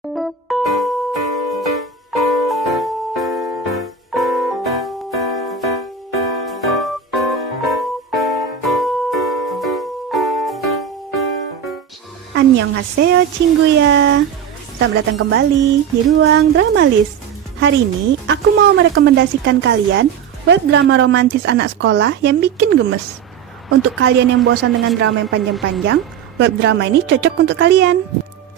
Annyeonghaseyo Cingguya. Selamat datang kembali di Ruang Drama List. Hari ini aku mau merekomendasikan kalian web drama romantis anak sekolah yang bikin gemes. Untuk kalian yang bosan dengan drama yang panjang-panjang, web drama ini cocok untuk kalian.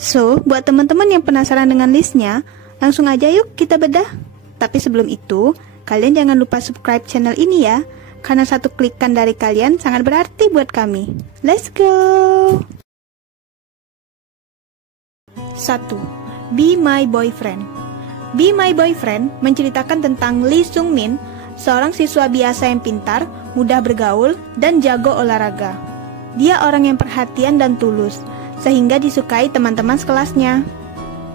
So, buat teman-teman yang penasaran dengan listnya, langsung aja yuk kita bedah. Tapi sebelum itu, kalian jangan lupa subscribe channel ini ya, karena satu klikan dari kalian sangat berarti buat kami. Let's go! 1. Be My Boyfriend. Be My Boyfriend menceritakan tentang Lee Sung Min, seorang siswa biasa yang pintar, mudah bergaul, dan jago olahraga. Dia orang yang perhatian dan tulus, sehingga disukai teman-teman sekelasnya.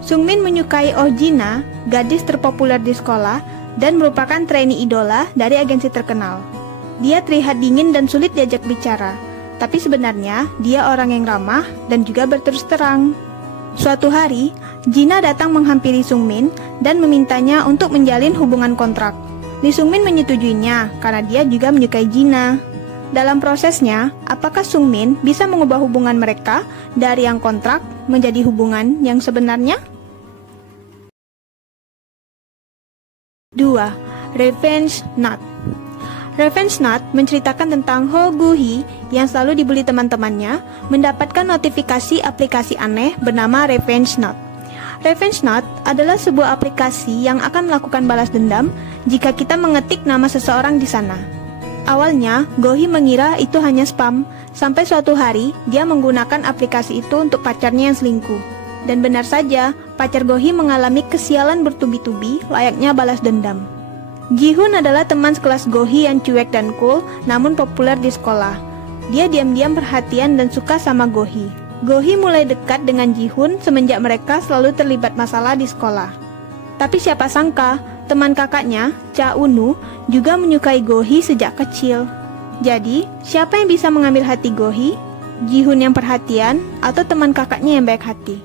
Sung Min menyukai Oh Jina, gadis terpopuler di sekolah, dan merupakan trainee idola dari agensi terkenal. Dia terlihat dingin dan sulit diajak bicara, tapi sebenarnya dia orang yang ramah dan juga berterus terang. Suatu hari, Jina datang menghampiri Sung Min dan memintanya untuk menjalin hubungan kontrak. Lee Sung Min menyetujuinya karena dia juga menyukai Jina. Dalam prosesnya, apakah Sung Min bisa mengubah hubungan mereka dari yang kontrak menjadi hubungan yang sebenarnya? 2. Revenge Not. Revenge Not menceritakan tentang Ho Gu-hee yang selalu dibully teman-temannya mendapatkan notifikasi aplikasi aneh bernama Revenge Not. Revenge Not adalah sebuah aplikasi yang akan melakukan balas dendam jika kita mengetik nama seseorang di sana. Awalnya, Go-hee mengira itu hanya spam, sampai suatu hari dia menggunakan aplikasi itu untuk pacarnya yang selingkuh. Dan benar saja, pacar Go-hee mengalami kesialan bertubi-tubi layaknya balas dendam. Ji-hoon adalah teman sekelas Go-hee yang cuek dan cool, namun populer di sekolah. Dia diam-diam perhatian dan suka sama Go-hee. Go-hee mulai dekat dengan Ji-hoon semenjak mereka selalu terlibat masalah di sekolah. Tapi siapa sangka, teman kakaknya, Cha Eun-woo, juga menyukai Go-hee sejak kecil. Jadi, siapa yang bisa mengambil hati Go-hee? Ji-hoon yang perhatian atau teman kakaknya yang baik hati?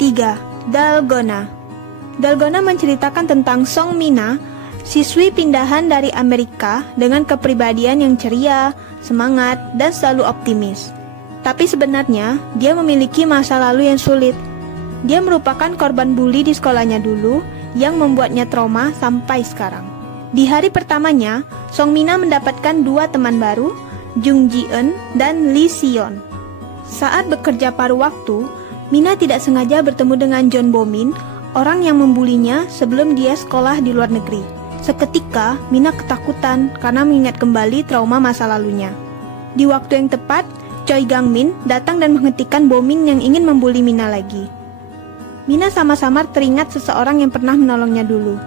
3. Dalgona. Dalgona menceritakan tentang Song Mina, siswi pindahan dari Amerika dengan kepribadian yang ceria, semangat, dan selalu optimis. Tapi sebenarnya, dia memiliki masa lalu yang sulit. Dia merupakan korban bully di sekolahnya dulu, yang membuatnya trauma sampai sekarang. Di hari pertamanya, Song Mina mendapatkan 2 teman baru, Jung Ji-eun dan Lee Si-yeon. Saat bekerja paruh waktu, Mina tidak sengaja bertemu dengan John Bo-min, orang yang membulinya sebelum dia sekolah di luar negeri. Seketika, Mina ketakutan karena mengingat kembali trauma masa lalunya. Di waktu yang tepat, Choi Gang-min datang dan menghentikan Bo-min yang ingin membuli Mina lagi. Mina sama-sama teringat seseorang yang pernah menolongnya dulu.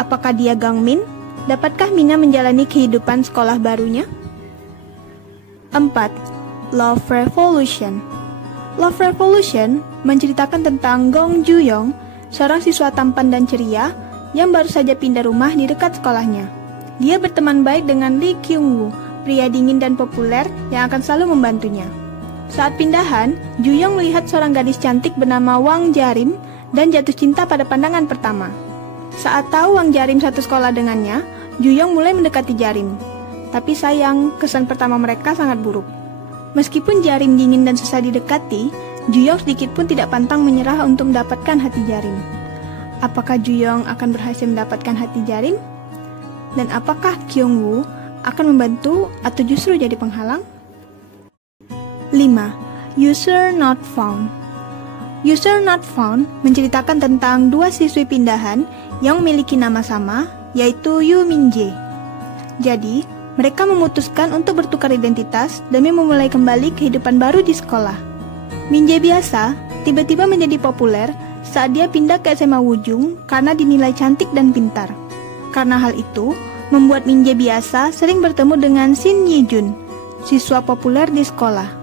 Apakah dia Gang-min? Dapatkah Mina menjalani kehidupan sekolah barunya? 4. Love Revolution. Love Revolution menceritakan tentang Gong Ju-young, seorang siswa tampan dan ceria yang baru saja pindah rumah di dekat sekolahnya. Dia berteman baik dengan Lee Kyung-woo, pria dingin dan populer yang akan selalu membantunya. Saat pindahan, Ju-young melihat seorang gadis cantik bernama Wang Jarim dan jatuh cinta pada pandangan pertama. Saat tahu Wang Jarim satu sekolah dengannya, Ju-young mulai mendekati Jarim. Tapi sayang, kesan pertama mereka sangat buruk. Meskipun Jarim dingin dan susah didekati, Ju-young sedikit pun tidak pantang menyerah untuk mendapatkan hati Jarim. Apakah Ju-young akan berhasil mendapatkan hati Jarim? Dan apakah Kyung-woo akan membantu atau justru jadi penghalang? 5. User Not Found. User Not Found menceritakan tentang 2 siswi pindahan yang memiliki nama sama, yaitu Yoo Min-jae. Jadi, mereka memutuskan untuk bertukar identitas demi memulai kembali kehidupan baru di sekolah. Min-jae biasa tiba-tiba menjadi populer saat dia pindah ke SMA Wujung karena dinilai cantik dan pintar. Karena hal itu, membuat Min-jae biasa sering bertemu dengan Shin Ye-jun, siswa populer di sekolah.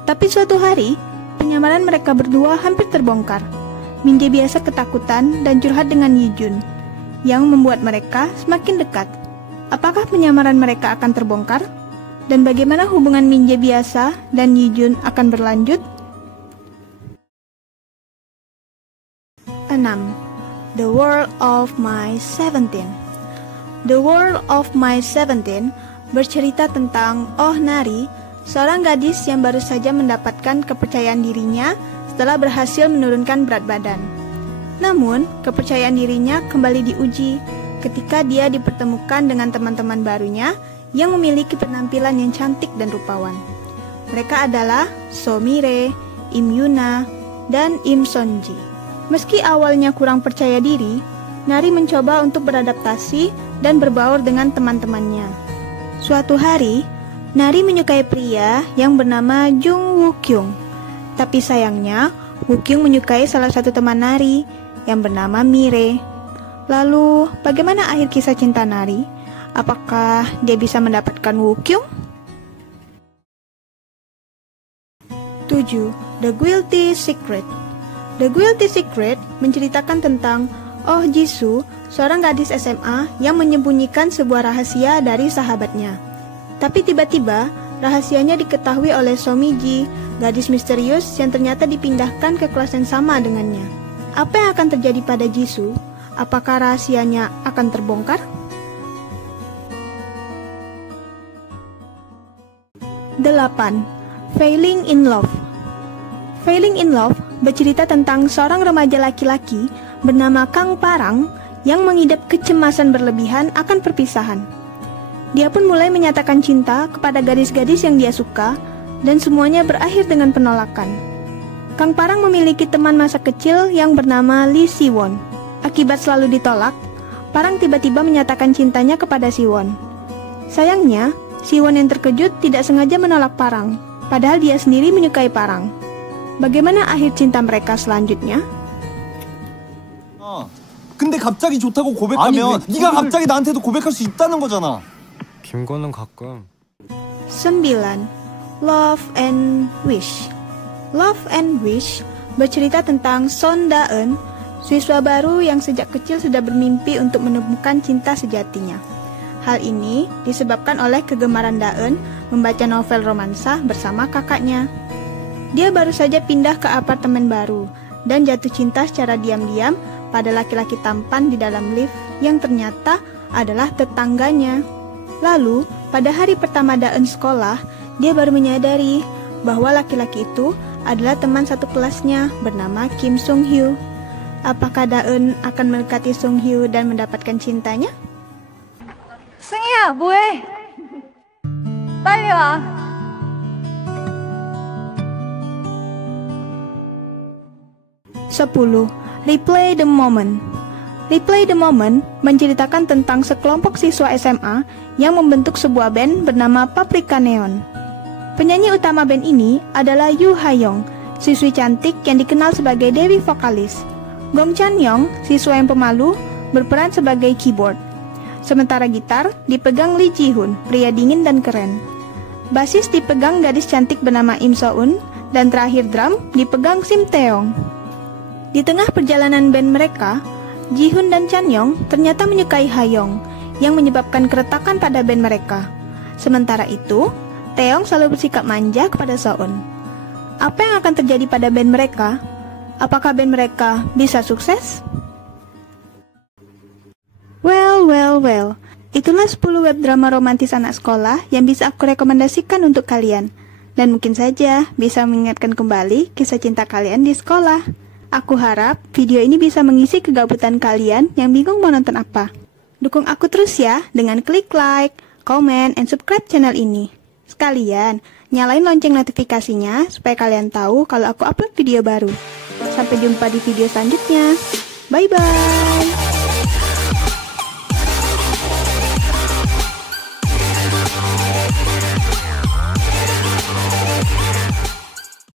Tapi suatu hari, penyamaran mereka berdua hampir terbongkar. Min-jae biasa ketakutan dan curhat dengan Ye-jun, yang membuat mereka semakin dekat. Apakah penyamaran mereka akan terbongkar? Dan bagaimana hubungan Min-jae biasa dan Ye-jun akan berlanjut? 6. The World of My 17. The World of My 17 bercerita tentang Oh Nari, seorang gadis yang baru saja mendapatkan kepercayaan dirinya setelah berhasil menurunkan berat badan. Namun, kepercayaan dirinya kembali diuji ketika dia dipertemukan dengan teman-teman barunya yang memiliki penampilan yang cantik dan rupawan. Mereka adalah So Mire, Im Yuna, dan Im Sonji. Meski awalnya kurang percaya diri, Nari mencoba untuk beradaptasi dan berbaur dengan teman-temannya. Suatu hari, Nari menyukai pria yang bernama Jung Woo Kyung. Tapi sayangnya, Woo Kyung menyukai salah satu teman Nari yang bernama Mire. Lalu, bagaimana akhir kisah cinta Nari? Apakah dia bisa mendapatkan Woo Kyung? 7. The Guilty Secret. The Guilty Secret menceritakan tentang Oh Jisoo, seorang gadis SMA yang menyembunyikan sebuah rahasia dari sahabatnya. Tapi tiba-tiba, rahasianya diketahui oleh So Miji, gadis misterius yang ternyata dipindahkan ke kelas yang sama dengannya. Apa yang akan terjadi pada Jisoo? Apakah rahasianya akan terbongkar? 8. Failing in Love. Failing in Love bercerita tentang seorang remaja laki-laki bernama Kang Parang yang mengidap kecemasan berlebihan akan perpisahan. Dia pun mulai menyatakan cinta kepada gadis-gadis yang dia suka dan semuanya berakhir dengan penolakan. Kang Parang memiliki teman masa kecil yang bernama Lee Siwon. Akibat selalu ditolak, Parang tiba-tiba menyatakan cintanya kepada Siwon. Sayangnya, Siwon yang terkejut tidak sengaja menolak Parang, padahal dia sendiri menyukai Parang. Bagaimana akhir cinta mereka selanjutnya? 근데 갑자기 좋다고 고백하면 네가 갑자기 나한테도 고백할 수 있다는 거잖아. 김건은 가끔 9. Love and Wish. Love and Wish bercerita tentang Son Da-eun, siswa baru yang sejak kecil sudah bermimpi untuk menemukan cinta sejatinya. Hal ini disebabkan oleh kegemaran Da-eun membaca novel romansa bersama kakaknya. Dia baru saja pindah ke apartemen baru dan jatuh cinta secara diam-diam pada laki-laki tampan di dalam lift yang ternyata adalah tetangganya. Lalu, pada hari pertama Da-eun sekolah, dia baru menyadari bahwa laki-laki itu adalah teman satu kelasnya bernama Kim Sung Hyo. Apakah Da-eun akan mendekati Sung Hyo dan mendapatkan cintanya? 승희야, 뭐해? 빨리 와. 10. Replay the Moment. Replay the Moment menceritakan tentang sekelompok siswa SMA yang membentuk sebuah band bernama Paprika Neon. Penyanyi utama band ini adalah Yoo Ha-young, siswi cantik yang dikenal sebagai dewi vokalis. Gong Chan-young, siswa yang pemalu, berperan sebagai keyboard. Sementara gitar dipegang Lee Ji-hoon, pria dingin dan keren. Basis dipegang gadis cantik bernama Im So-eun, dan terakhir drum dipegang Sim Taeyong. Di tengah perjalanan band mereka, Ji-hoon dan Chan-young ternyata menyukai Ha-young, yang menyebabkan keretakan pada band mereka. Sementara itu, Taeyong selalu bersikap manja kepada So-eun. Apa yang akan terjadi pada band mereka? Apakah band mereka bisa sukses? Well, itulah 10 web drama romantis anak sekolah yang bisa aku rekomendasikan untuk kalian. Dan mungkin saja bisa mengingatkan kembali kisah cinta kalian di sekolah. Aku harap video ini bisa mengisi kegabutan kalian yang bingung mau nonton apa. Dukung aku terus ya dengan klik like, comment, and subscribe channel ini. Sekalian, nyalain lonceng notifikasinya supaya kalian tahu kalau aku upload video baru. Sampai jumpa di video selanjutnya. Bye-bye!